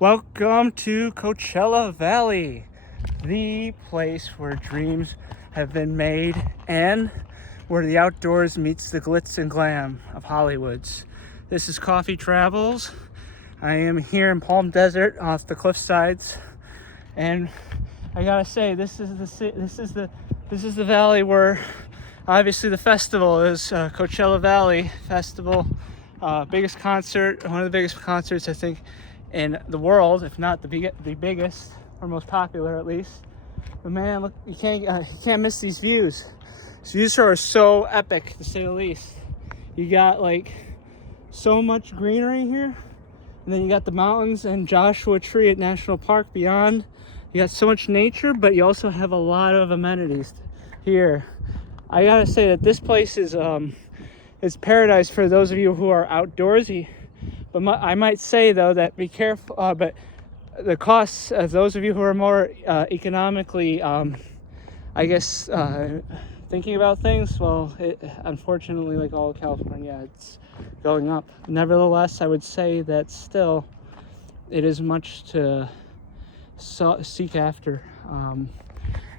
Welcome to Coachella Valley, the place where dreams have been made and where the outdoors meets the glitz and glam of Hollywood's. This is Coffee Travels. I am here in Palm Desert off the cliff sides, and I gotta say, this is the valley where obviously the festival is Coachella Valley Festival. Biggest concert, one of the biggest concerts I think in the world, if not the biggest or most popular at least. But man, look, you can't miss these views. These views are so epic, to say the least. You got like so much greenery here, and then you got the mountains and Joshua Tree at National Park beyond. You got so much nature, but you also have a lot of amenities here. I gotta say that this place is paradise for those of you who are outdoorsy. But I might say though that be careful. But the costs of those of you who are more economically, thinking about things. Well, unfortunately, like all of California, it's going up. Nevertheless, I would say that still, it is much to seek after. I'm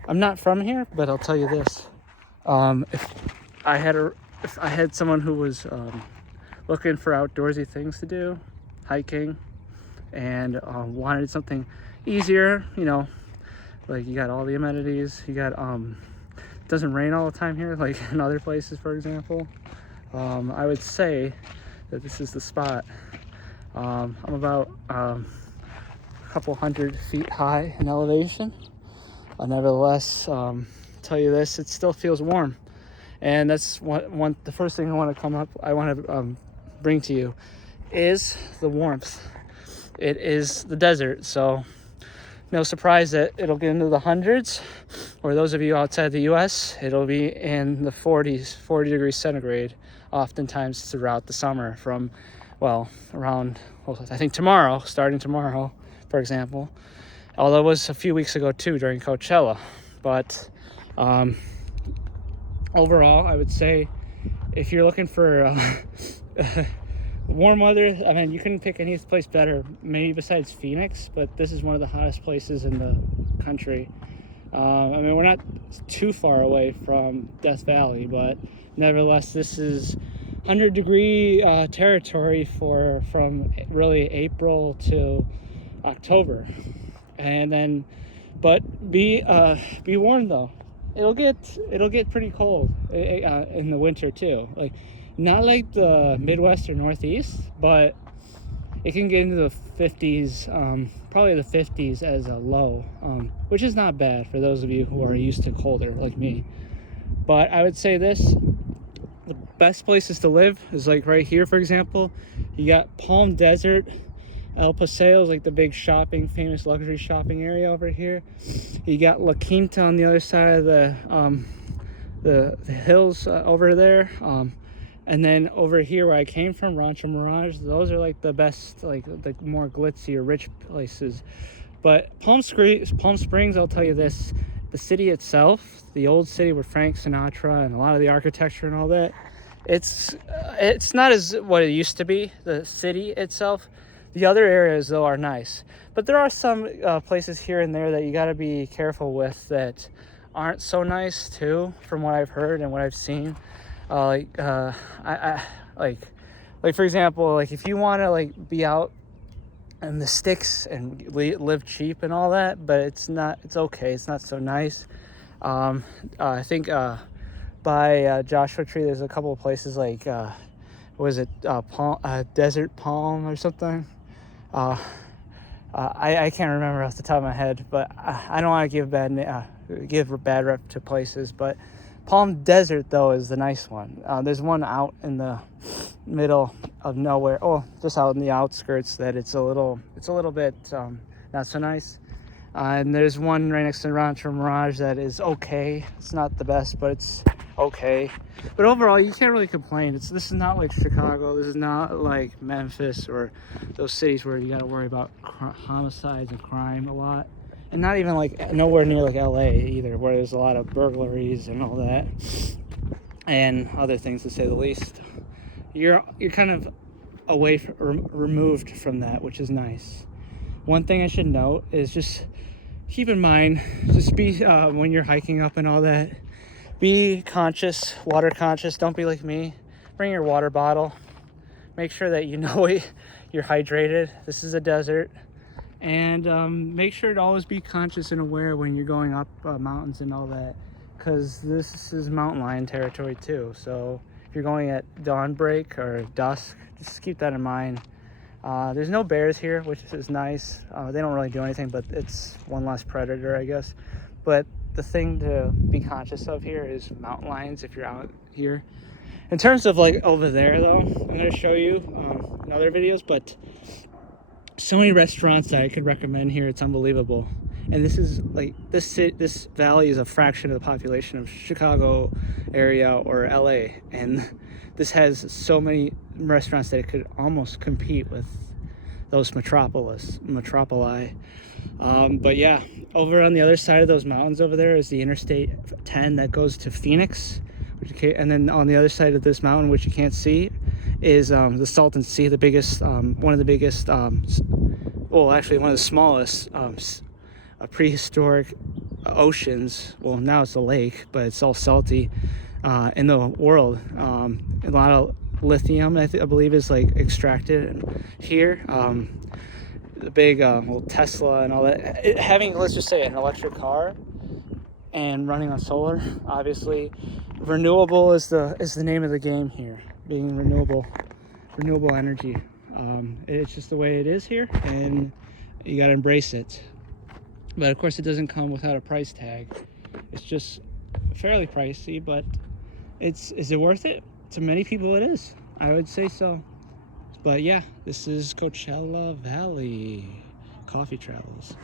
not from here, but I'll tell you this: if I had someone who was looking for outdoorsy things to do, hiking, and wanted something easier, like you got all the amenities, you got it doesn't rain all the time here like in other places, for example. I would say that this is the spot. I'm about a couple hundred feet high in elevation. Nevertheless, tell you this, it still feels warm, and that's the first thing I want to bring to you is the warmth. It is the desert, so no surprise that it'll get into the hundreds, or those of you outside the US, it'll be in the 40 degrees centigrade oftentimes throughout the summer from, I think starting tomorrow, for example. Although it was a few weeks ago too during Coachella. But overall, I would say if you're looking for warm weather, I mean, you couldn't pick any place better, maybe besides Phoenix, but this is one of the hottest places in the country. We're not too far away from Death Valley, but nevertheless, this is 100-degree territory from really April to October. And then, but be warned though. It'll get pretty cold in the winter too. Like, not like the Midwest or Northeast, but it can get into the 50s, probably the 50s as a low, which is not bad for those of you who are used to colder like me. But I would say this: the best places to live is like right here, for example. You got Palm Desert. El Paseo is like the big famous luxury shopping area over here. You got La Quinta on the other side of the hills over there. And then over here where I came from, Rancho Mirage, those are like the best, like the more glitzy or rich places. But Palm Springs, I'll tell you this: the city itself, the old city with Frank Sinatra and a lot of the architecture and all that, it's not as what it used to be. The city itself. The other areas, though, are nice. But there are some places here and there that you got to be careful with that aren't so nice, too, from what I've heard and what I've seen. For example, like if you want to like be out in the sticks and live cheap and all that, but it's okay. It's not so nice. I think by Joshua Tree, there's a couple of places like, Desert Palm or something? I can't remember off the top of my head, but I don't want to give a bad rep to places. But Palm Desert though is the nice one. There's one out in the middle of nowhere. Oh, just out in the outskirts that it's a little bit not so nice. And there's one right next to Rancho Mirage that is okay. It's not the best, but it's okay. But overall, you can't really complain. This is not like Chicago. This is not like Memphis or those cities where you got to worry about homicides and crime a lot. And not even like nowhere near like LA either, where there's a lot of burglaries and all that and other things, to say the least. You're kind of removed from that, which is nice. One thing I should note is just keep in mind, just be when you're hiking up and all that, be conscious, water conscious. Don't be like me. Bring your water bottle. Make sure that you know you're hydrated. This is a desert. And make sure to always be conscious and aware when you're going up mountains and all that, because this is mountain lion territory too. So if you're going at dawnbreak or dusk, just keep that in mind. There's no bears here, which is nice. They don't really do anything, but it's one less predator, I guess. But the thing to be conscious of here is mountain lions if you're out here. In terms of like over there though, I'm going to show you in other videos, but so many restaurants that I could recommend here. It's unbelievable. And this is like this valley is a fraction of the population of Chicago area or LA, and this has so many restaurants that it could almost compete with those metropoli. But yeah, over on the other side of those mountains over there is the Interstate 10 that goes to Phoenix, and then on the other side of this mountain, which you can't see, is the Salton Sea, the biggest, one of the biggest, well, actually one of the smallest prehistoric oceans. Well, now it's a lake, but it's all salty in the world. A lot of lithium, I believe, is like extracted here. The big well, Tesla and all that. Having, let's just say, an electric car and running on solar, obviously, renewable is the name of the game here. Being renewable energy. It's just the way it is here, and you got to embrace it. But of course, it doesn't come without a price tag. It's just fairly pricey, but is it worth it? To many people, it is. I would say so. But yeah, this is Coachella Valley Coffee Travels.